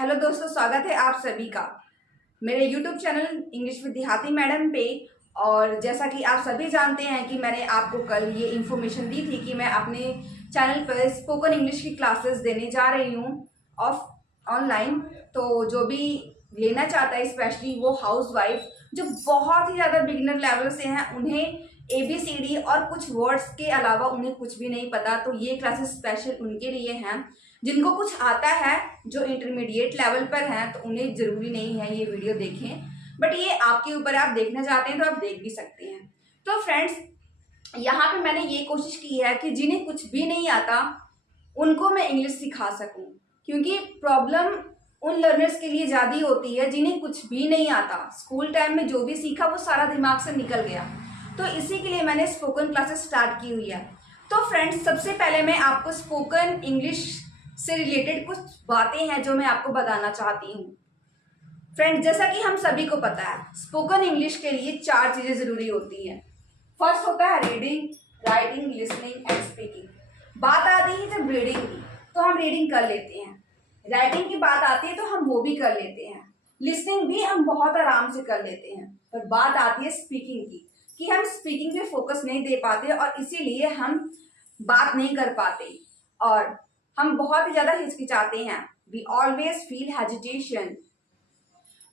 Hello दोस्तों, स्वागत है आप सभी का मेरे यूट्यूब चैनल इंग्लिश विद देहाती मैडम पे। और जैसा कि आप सभी जानते हैं कि मैंने आपको कल ये इन्फॉर्मेशन दी थी कि मैं अपने चैनल पर स्पोकन इंग्लिश की क्लासेस देने जा रही हूँ ऑनलाइन। तो जो भी लेना चाहता है, स्पेशली वो हाउसवाइफ जो बहुत ही ज़्यादा बिगिनर लेवल से हैं, उन्हें ABCD और कुछ वर्ड्स के अलावा उन्हें कुछ भी नहीं पता, तो ये क्लासेस स्पेशल उनके लिए हैं। जिनको कुछ आता है, जो इंटरमीडिएट लेवल पर हैं, तो उन्हें ज़रूरी नहीं है ये वीडियो देखें, बट ये आपके ऊपर, आप देखना चाहते हैं तो आप देख भी सकते हैं। तो फ्रेंड्स, यहाँ पे मैंने ये कोशिश की है कि जिन्हें कुछ भी नहीं आता उनको मैं इंग्लिश सिखा सकूं, क्योंकि प्रॉब्लम उन लर्नर्स के लिए ज़्यादा होती है जिन्हें कुछ भी नहीं आता। स्कूल टाइम में जो भी सीखा वो सारा दिमाग से निकल गया, तो इसी के लिए मैंने स्पोकन क्लासेस स्टार्ट की हुई है। तो फ्रेंड्स, सबसे पहले मैं आपको स्पोकन इंग्लिश से रिलेटेड कुछ बातें हैं जो मैं आपको बताना चाहती हूँ। फ्रेंड्स, जैसा कि हम सभी को पता है, स्पोकन इंग्लिश के लिए 4 चीज़ें ज़रूरी होती हैं। फर्स्ट होता है reading, writing, listening and speaking. बात आती है जब रीडिंग की, तो हम रीडिंग कर लेते हैं। राइटिंग की बात आती है तो हम वो भी कर लेते हैं। लिसनिंग भी हम बहुत आराम से कर लेते हैं। पर बात आती है स्पीकिंग की, कि हम स्पीकिंग पे फोकस नहीं दे पाते और इसीलिए हम बात नहीं कर पाते और हम बहुत ही ज़्यादा हिचकिचाते हैं। We always feel hesitation.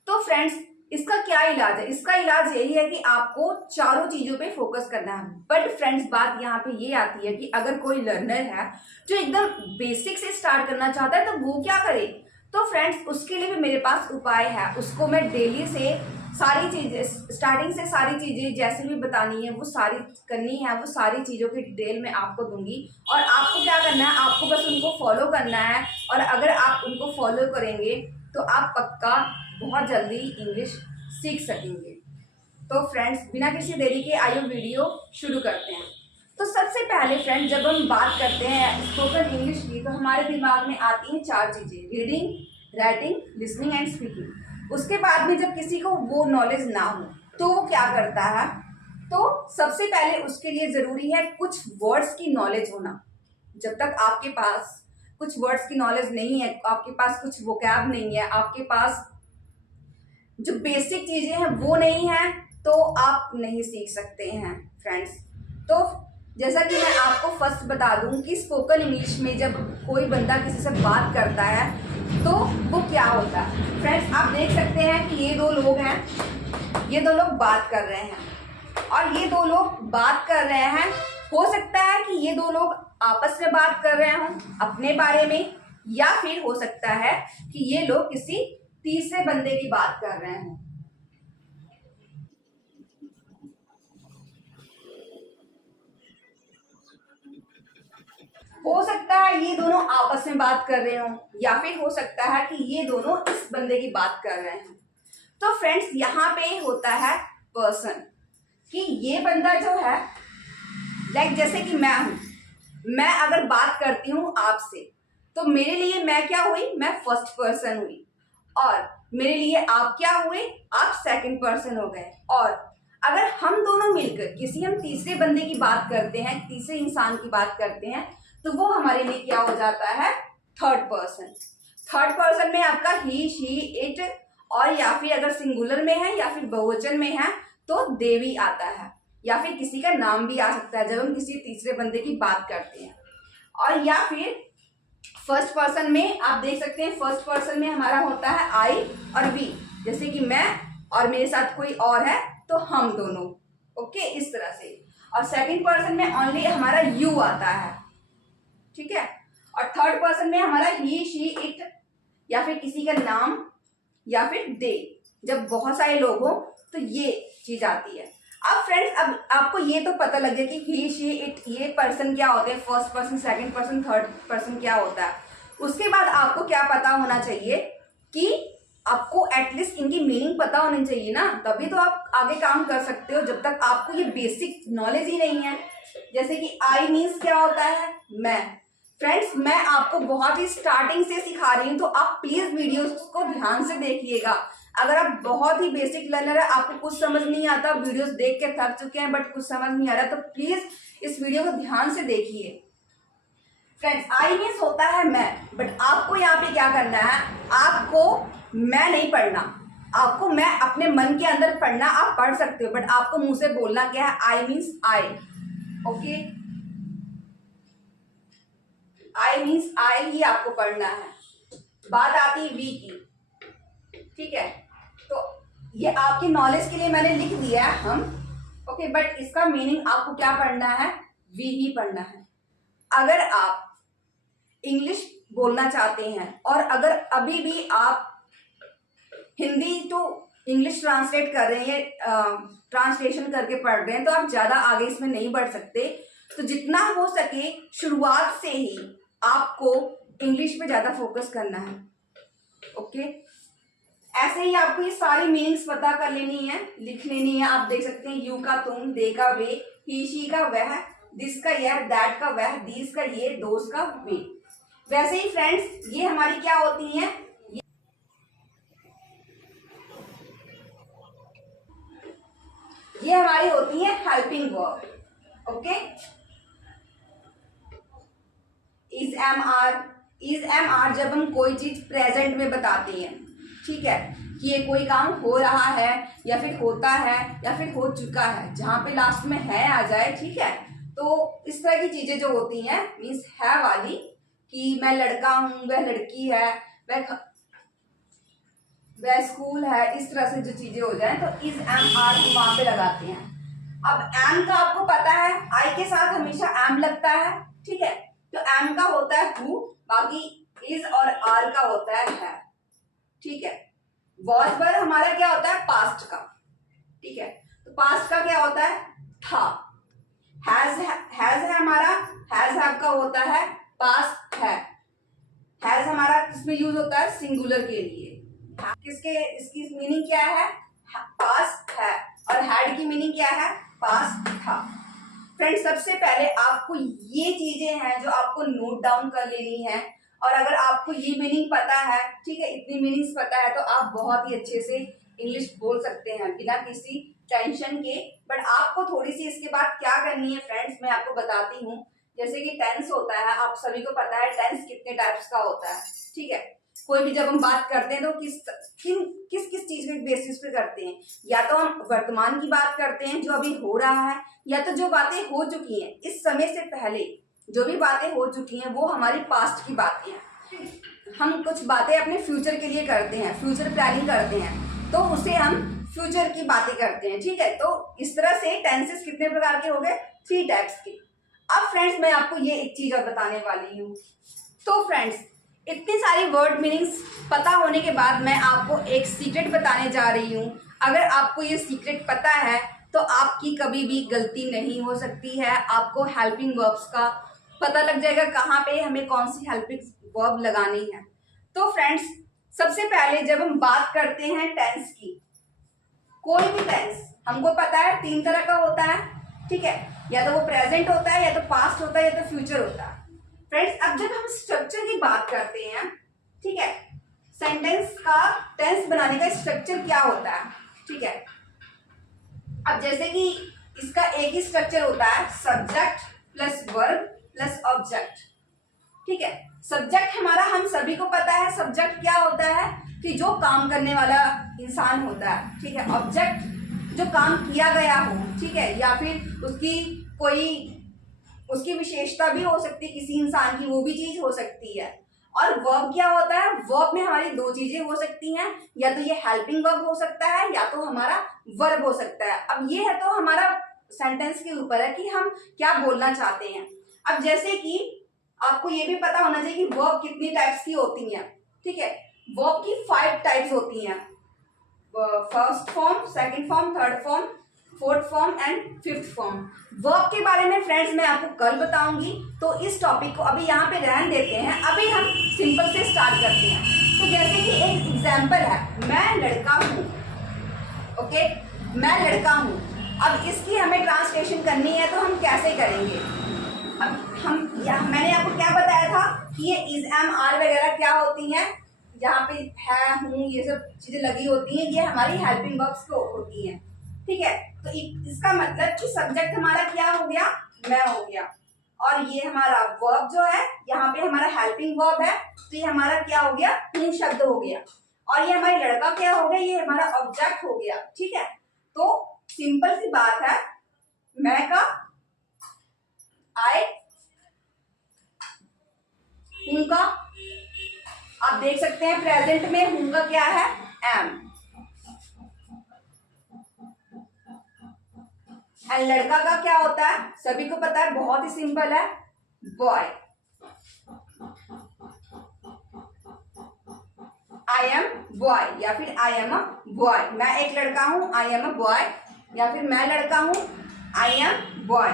तो फ्रेंड्स, इसका क्या इलाज है? इसका इलाज यही है कि आपको चारों चीजों पे फोकस करना है। बट फ्रेंड्स, बात यहाँ पे ये आती है कि अगर कोई लर्नर है जो एकदम बेसिक से स्टार्ट करना चाहता है, तो वो क्या करे? तो फ्रेंड्स, उसके लिए भी मेरे पास उपाय है। उसको मैं डेली से सारी चीजें, स्टार्टिंग से सारी चीजें जैसे भी बतानी है वो सारी करनी है, वो सारी चीजों की डिटेल में आपको दूंगी। और आपको क्या करना है, आपको बस उनको फॉलो करना है। और अगर आप उनको फॉलो करेंगे तो आप पक्का बहुत जल्दी इंग्लिश सीख सकेंगे। तो फ्रेंड्स, बिना किसी देरी के आइए वीडियो शुरू करते हैं। तो सबसे पहले फ्रेंड्स, जब हम बात करते हैं स्पोकन इंग्लिश की, तो हमारे दिमाग में आती हैं 4 चीज़ें: reading, writing, listening and speaking. उसके बाद में जब किसी को वो नॉलेज ना हो तो वो क्या करता है? तो सबसे पहले उसके लिए ज़रूरी है कुछ वर्ड्स की नॉलेज होना। जब तक आपके पास कुछ वर्ड्स की नॉलेज नहीं है, आपके पास कुछ वोकैब नहीं है, आपके पास जो बेसिक चीजें हैं वो नहीं है, तो आप नहीं सीख सकते हैं फ्रेंड्स। तो जैसा कि मैं आपको फर्स्ट बता दूं कि स्पोकन इंग्लिश में जब कोई बंदा किसी से बात करता है तो वो क्या होता है। फ्रेंड्स, आप देख सकते हैं कि ये 2 लोग हैं, ये 2 लोग बात कर रहे हैं और ये 2 लोग बात कर रहे हैं। हो सकता है कि ये 2 लोग आपस में बात कर रहे हों अपने बारे में, या फिर हो सकता है कि ये लोग किसी तीसरे बंदे की बात कर रहे हैं। हो सकता है ये दोनों आपस में बात कर रहे हो, या फिर हो सकता है कि ये दोनों इस बंदे की बात कर रहे हैं। तो फ्रेंड्स, यहाँ पे होता है पर्सन, कि ये बंदा जो है, लाइक जैसे कि मैं हूं, मैं अगर बात करती हूँ आपसे, तो मेरे लिए मैं क्या हुई? मैं फर्स्ट पर्सन हुई। और मेरे लिए आप क्या हुए? आप सेकंड पर्सन हो गए। और अगर हम दोनों मिलकर किसी हम तीसरे बंदे की बात करते हैं, तीसरे इंसान की बात करते हैं, तो वो हमारे लिए क्या हो जाता है? Third person. थर्ड पर्सन में आपका ही, शी, इट, और या फिर अगर सिंगुलर में है या फिर बहुवचन में है तो दे भी आता है, या फिर किसी का नाम भी आ सकता है जब हम किसी तीसरे बंदे की बात करते हैं। और या फिर फर्स्ट पर्सन में आप देख सकते हैं, फर्स्ट पर्सन में हमारा होता है आई और वी, जैसे कि मैं और मेरे साथ कोई और है तो हम दोनों, ओके, इस तरह से। और सेकंड पर्सन में ओनली हमारा यू आता है, ठीक है। और थर्ड पर्सन में हमारा ही, शी, इट, या फिर किसी का नाम, या फिर दे। जब बहुत सारे लोग हो तो ये चीज आती है। अब फ्रेंड्स, अब आपको ये तो पता लग गया कि ही, शी, इट ये पर्सन क्या होते हैं, first person, second person, third person क्या होता है। उसके बाद आपको क्या पता होना चाहिए कि आपको एटलीस्ट इनकी मीनिंग पता होनी चाहिए ना, तभी तो आप आगे काम कर सकते हो। जब तक आपको ये बेसिक नॉलेज ही नहीं है, जैसे कि आई मीन्स क्या होता है? मैं। फ्रेंड्स, मैं आपको बहुत ही स्टार्टिंग से सिखा रही हूँ, तो आप प्लीज वीडियोस को ध्यान से देखिएगा। अगर आप बहुत ही बेसिक लर्नर है, आपको कुछ समझ नहीं आता, वीडियोस देख के थक चुके हैं बट कुछ समझ नहीं आ रहा, तो प्लीज इस वीडियो को ध्यान से देखिए। फ्रेंड्स, आई मीन्स होता है मैं, बट आपको यहाँ पे क्या करना है? आपको मैं नहीं पढ़ना, आपको मैं अपने मन के अंदर पढ़ना, आप पढ़ सकते हो, बट आपको मुंह से बोलना क्या है, I means I. Okay, I means I ही आपको पढ़ना है। बात आती है वी की, ठीक है, तो ये आपकी नॉलेज के लिए मैंने लिख दिया है हम। ओके, बट इसका मीनिंग आपको क्या पढ़ना है, वी ही पढ़ना है। अगर आप इंग्लिश बोलना चाहते हैं और अगर अभी भी आप हिंदी टू इंग्लिश ट्रांसलेट कर रहे हैं, ट्रांसलेशन करके पढ़ रहे हैं, तो आप ज़्यादा आगे इसमें नहीं बढ़ सकते। तो जितना हो सके शुरुआत से ही आपको इंग्लिश पे ज़्यादा फोकस करना है। ओके, ऐसे ही आपको ये सारी मीनिंग्स पता कर लेनी है, लिख लेनी है। आप देख सकते हैं, यू का तुम, दे का वे, ही शी का वह, दिस का यह, दैट का वह, दीस का ये, दोस्त का वे। वैसे ही फ्रेंड्स ये हमारी क्या होती हैं, ये हमारी होती है helping verb. Okay, is am are, is am are जब हम कोई चीज प्रेजेंट में बताते हैं, ठीक है, कि ये कोई काम हो रहा है या फिर होता है या फिर हो चुका है, जहां पे लास्ट में है आ जाए, ठीक है। तो इस तरह की चीजें जो होती हैं मीन्स है वाली, कि मैं लड़का हूं, वह लड़की है, वह स्कूल है, इस तरह से जो चीजें हो जाए तो इज एम आर हम वहां पे लगाते हैं। अब एम का आपको पता है, आई के साथ हमेशा एम लगता है, ठीक है, तो एम का होता है हु, बाकी इज और आर का होता है, ठीक है। वॉज पर हमारा क्या होता है, पास्ट का, ठीक है, तो पास्ट का क्या होता है, था। हैज है हमारा, हैज हैव का होता है पास्ट है। हैज हमारा किसमें यूज होता है, सिंगुलर के लिए। किसके, इसकी मीनिंग क्या है, पास्ट है, और हैड की मीनिंग क्या है, पास्ट था। फ्रेंड्स सबसे पहले आपको ये चीजें हैं जो आपको नोट डाउन कर लेनी है, और अगर आपको ये मीनिंग पता है, ठीक है, इतनी मीनिंग्स पता है, तो आप बहुत ही अच्छे से इंग्लिश बोल सकते हैं बिना किसी टेंशन के। बट आपको थोड़ी सी इसके बाद क्या करनी है फ्रेंड्स, मैं आपको बताती हूँ। जैसे कि टेंस होता है, आप सभी को पता है टेंस कितने टाइप्स का होता है, ठीक है। कोई भी जब हम बात करते हैं तो किस किस चीज के बेसिस पे करते हैं, या तो हम वर्तमान की बात करते हैं जो अभी हो रहा है, या तो जो बातें हो चुकी हैं इस समय से पहले, जो भी बातें हो चुकी हैं वो हमारी पास्ट की बातें हैं। हम कुछ बातें अपने फ्यूचर के लिए करते हैं, फ्यूचर प्लानिंग करते हैं, तो उसे हम फ्यूचर की बातें करते हैं, ठीक है। तो इस तरह से टेंसेस कितने प्रकार के हो गए, 3 टाइप्स के। अब फ्रेंड्स मैं आपको ये एक चीज और बताने वाली हूँ। तो फ्रेंड्स इतनी सारी वर्ड मीनिंग्स पता होने के बाद मैं आपको एक सीक्रेट बताने जा रही हूँ। अगर आपको ये सीक्रेट पता है तो आपकी कभी भी गलती नहीं हो सकती है। आपको हेल्पिंग वर्ब्स का पता लग जाएगा, कहाँ पे हमें कौन सी हेल्पिंग वर्ब लगानी है। तो फ्रेंड्स सबसे पहले जब हम बात करते हैं टेंस की, कोई भी टेंस हमको पता है 3 तरह का होता है, ठीक है, या तो वो प्रेजेंट होता है, या तो पास्ट होता है, या तो फ्यूचर होता है। फ्रेंड्स अब जब हम स्ट्रक्चर की बात करते हैं, ठीक है, सेंटेंस का टेंस बनाने का स्ट्रक्चर क्या होता है, ठीक है। अब जैसे कि इसका एक ही स्ट्रक्चर होता है, subject plus verb plus object, ठीक है। सब्जेक्ट हमारा हम सभी को पता है, सब्जेक्ट क्या होता है कि जो काम करने वाला इंसान होता है, ठीक है। ऑब्जेक्ट जो काम किया गया हो, ठीक है, या फिर उसकी विशेषता भी हो सकती है किसी इंसान की, वो भी चीज हो सकती है। और वर्ब क्या होता है, वर्ब में हमारी 2 चीजें हो सकती हैं, या तो ये हेल्पिंग वर्ब हो सकता है, या तो हमारा वर्ब हो सकता है। अब ये है तो हमारा सेंटेंस के ऊपर है कि हम क्या बोलना चाहते हैं। अब जैसे कि आपको ये भी पता होना चाहिए कि वर्ब कितनी टाइप्स की होती हैं, ठीक है। वर्ब की 5 टाइप्स होती हैं, first form, second form, third form, fourth form and fifth form. Verb के बारे में फ्रेंड्स मैं आपको कल बताऊंगी, तो इस टॉपिक को अभी यहाँ पे रहने देते हैं। अभी हम सिंपल से स्टार्ट करते हैं। तो जैसे कि एक एग्जाम्पल है, मैं लड़का हूँ, ओके, मैं लड़का हूँ। अब इसकी हमें ट्रांसलेशन करनी है तो हम कैसे करेंगे। अब मैंने आपको क्या बताया था कि ये इज एम आर वगैरह क्या होती हैं, यहाँ पे है, हूँ, ये सब चीजें लगी होती हैं, ये हमारी हेल्पिंग वर्ब्स को होती हैं, ठीक है। तो इसका मतलब कि सब्जेक्ट हमारा क्या हो गया, मैं हो गया। और ये हमारा वर्ब जो है, यहाँ पे हमारा हेल्पिंग वर्ब है, तो ये हमारा क्या हो गया, हूँ शब्द हो गया। और ये हमारी लड़का क्या हो गया, ये हमारा ऑब्जेक्ट हो गया। ठीक है, तो सिंपल सी बात है, मैं का आई, हूँ का, आप देख सकते हैं प्रेजेंट में हूँ का क्या है, एम। एंड लड़का का क्या होता है, सभी को पता है, बहुत ही सिंपल है, बॉय। आई एम बॉय या फिर आई एम अ बॉय, मैं एक लड़का हूं, आई एम अ बॉय, या फिर मैं लड़का हूं, आई एम बॉय।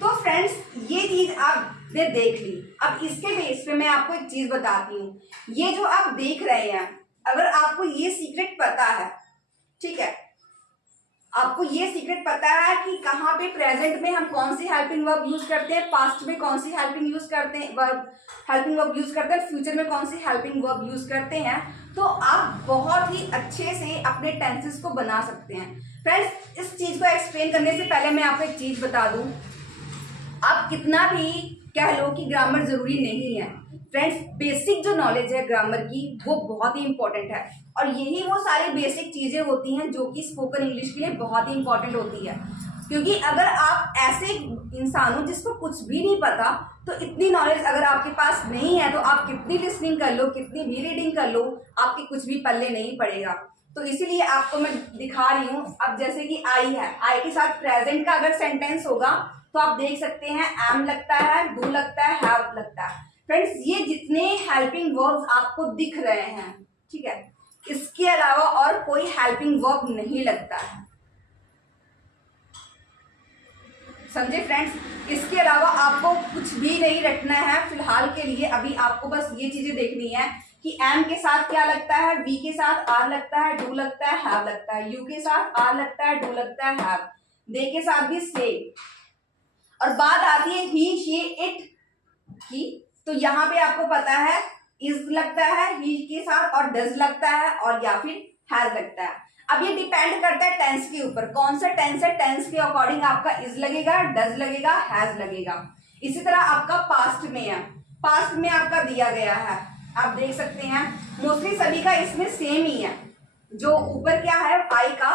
तो फ्रेंड्स, ये चीज आपने देख ली। अब इसके बेस पे मैं आपको एक चीज बताती हूँ। ये जो आप देख रहे हैं, अगर आपको ये सीक्रेट पता है, ठीक है, आपको ये सीक्रेट पता है कि कहाँ पे प्रेजेंट में हम कौन सी हेल्पिंग वर्ब यूज करते हैं, पास्ट में कौन सी हेल्पिंग यूज करते हैं, हेल्पिंग वर्ब यूज करते हैं, फ्यूचर में कौन सी हेल्पिंग वर्ब यूज करते हैं, तो आप बहुत ही अच्छे से अपने टेंसेस को बना सकते हैं। फ्रेंड्स, इस चीज को एक्सप्लेन करने से पहले मैं आपको एक चीज बता दूं, आप कितना भी कह लो कि ग्रामर जरूरी नहीं है, फ्रेंड्स बेसिक जो नॉलेज है ग्रामर की वो बहुत ही इंपॉर्टेंट है। और यही वो सारी बेसिक चीजें होती हैं जो कि स्पोकन इंग्लिश के लिए बहुत ही इंपॉर्टेंट होती है। क्योंकि अगर आप ऐसे इंसान हो जिसको कुछ भी नहीं पता, तो इतनी नॉलेज अगर आपके पास नहीं है, तो आप कितनी लिसनिंग कर लो, कितनी भी रीडिंग कर लो, आपके कुछ भी पल्ले नहीं पड़ेगा। तो इसीलिए आपको मैं दिखा रही हूँ। अब जैसे कि आई है, आई के साथ प्रेजेंट का अगर सेंटेंस होगा तो आप देख सकते हैं एम लगता है, डू लगता है, हैव लगता है। फ्रेंड्स, ये जितने हेल्पिंग वर्ब्स आपको दिख रहे हैं, ठीक है, इसके अलावा और कोई हेल्पिंग वर्ब नहीं लगता है। समझे फ्रेंड्स? इसके अलावा आपको कुछ भी नहीं रखना है फिलहाल के लिए। अभी आपको बस ये चीजें देखनी है कि एम के साथ क्या लगता है, वी के साथ आर लगता है, डू लगता है, हैव लगता है, यू के साथ आर लगता है, डू लगता है, हैव, दे के साथ भी सेम। और बात आती है ही, शी, इट की, तो यहाँ पे आपको पता है इज लगता है ही के साथ, और डज लगता है, और या फिर हैज लगता है। अब ये डिपेंड करता है टेंस के ऊपर, कौन सा टेंस है, टेंस के अकॉर्डिंग आपका इज लगेगा, डज लगेगा, हैज लगेगा। इसी तरह आपका पास्ट में है, पास्ट में आपका दिया गया है, आप देख सकते हैं मोस्टली सभी का इसमें सेम ही है। जो ऊपर क्या है आई का,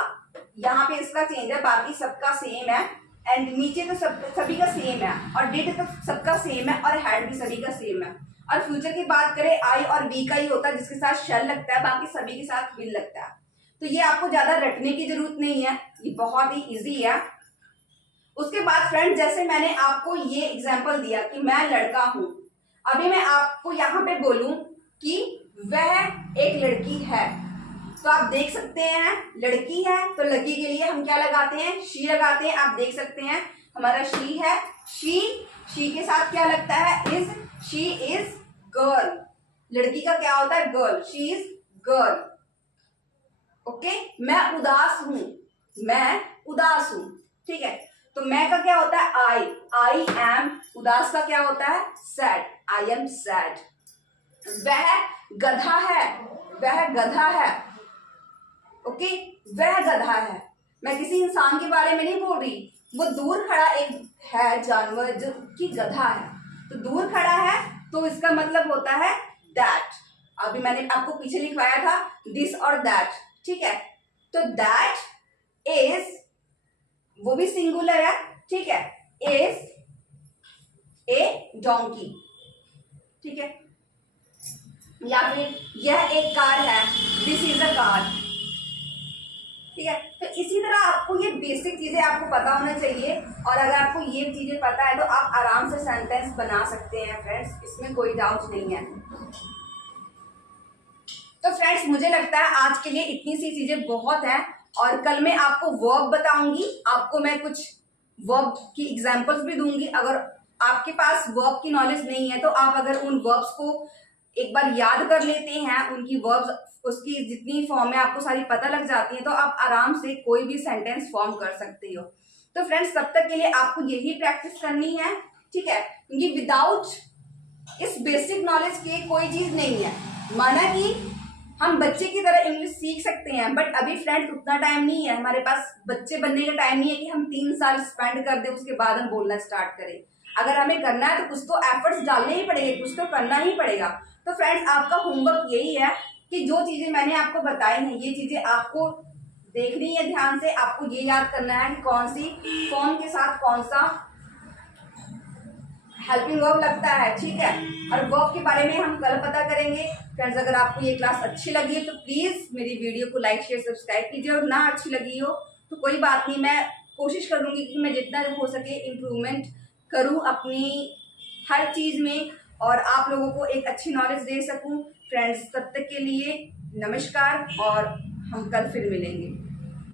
यहाँ पे इसका चेंज है, बाकी सबका सेम है। एंड नीचे तो सभी का सेम है, और डिड तो सबका सेम है, और हैड भी सभी का सेम है। और फ्यूचर की बात करें, आई और वी का ही होता है जिसके साथ शैल लगता है, बाकी सभी के साथ विल लगता है। तो ये आपको ज्यादा रटने की जरूरत नहीं है, ये बहुत ही इजी है। उसके बाद फ्रेंड, जैसे मैंने आपको ये एग्जाम्पल दिया कि मैं लड़का हूं, अभी मैं आपको यहाँ पे बोलूं कि वह एक लड़की है, तो आप देख सकते हैं लड़की है, तो लड़की के लिए हम क्या लगाते हैं, शी लगाते हैं। आप देख सकते हैं हमारा शी है, शी के साथ क्या लगता है, इज, शी इज गर्ल। लड़की का क्या होता है, girl, she is girl. Okay, मैं उदास हूं, मैं उदास हूं, ठीक है, तो मैं का क्या होता है, आई एम। उदास का क्या होता है, सैड, आई एम सैड। वह गधा है, वह गधा है, ओके, वह गधा है। मैं किसी इंसान के बारे में नहीं बोल रही, वो दूर खड़ा एक है जानवर जो कि गधा है, तो दूर खड़ा है, तो इसका मतलब होता है दैट। अभी मैंने आपको पीछे लिखवाया था दिस और दैट, ठीक है, तो दैट इज, वो भी सिंगुलर है, ठीक है, इज ए डोंकी, ठीक है, या फिर यह एक कार है, दिस इज अ कार, ठीक है। तो इसी तरह आपको ये बेसिक चीजें आपको पता होना चाहिए, और अगर आपको ये चीजें पता है तो आप आराम से सेंटेंस बना सकते हैं फ्रेंड्स, इसमें कोई डाउट नहीं है। तो फ्रेंड्स, मुझे लगता है आज के लिए इतनी सी चीजें बहुत है, और कल मैं आपको वर्ब बताऊंगी, आपको मैं कुछ वर्ब की एग्जांपल्स भी दूंगी। अगर आपके पास वर्ब की नॉलेज नहीं है, तो आप अगर उन वर्ब्स को एक बार याद कर लेते हैं, उनकी वर्ब्स, उसकी जितनी फॉर्म है आपको सारी पता लग जाती है, तो आप आराम से कोई भी सेंटेंस फॉर्म कर सकते हो। तो फ्रेंड्स, तब तक के लिए आपको यही प्रैक्टिस करनी है, ठीक है, क्योंकि विदाउट इस बेसिक नॉलेज के कोई चीज नहीं है। माना कि हम बच्चे की तरह इंग्लिश सीख सकते हैं, बट अभी फ्रेंड्स उतना टाइम नहीं है हमारे पास, बच्चे बनने का टाइम नहीं है कि हम 3 साल स्पेंड कर दें उसके बाद हम बोलना स्टार्ट करें। अगर हमें करना है तो कुछ तो एफर्ट्स डालने ही पड़ेंगे, कुछ तो करना ही पड़ेगा। तो फ्रेंड्स, आपका होमवर्क यही है कि जो चीज़ें मैंने आपको बताई हैं ये चीज़ें आपको देखनी है ध्यान से। आपको ये याद करना है कि कौन सी फॉर्म के साथ कौन सा हेल्पिंग वर्ब लगता है, ठीक है। और वर्ब के बारे में हम कल पता करेंगे। फ्रेंड्स, अगर आपको ये क्लास अच्छी लगी है तो प्लीज़ मेरी वीडियो को लाइक शेयर सब्सक्राइब कीजिए, और ना अच्छी लगी हो तो कोई बात नहीं, मैं कोशिश करूँगी कि मैं जितना हो सके इम्प्रूवमेंट करूँ अपनी हर चीज़ में, और आप लोगों को एक अच्छी नॉलेज दे सकूँ। फ्रेंड्स, तब तक के लिए नमस्कार, और हम कल फिर मिलेंगे।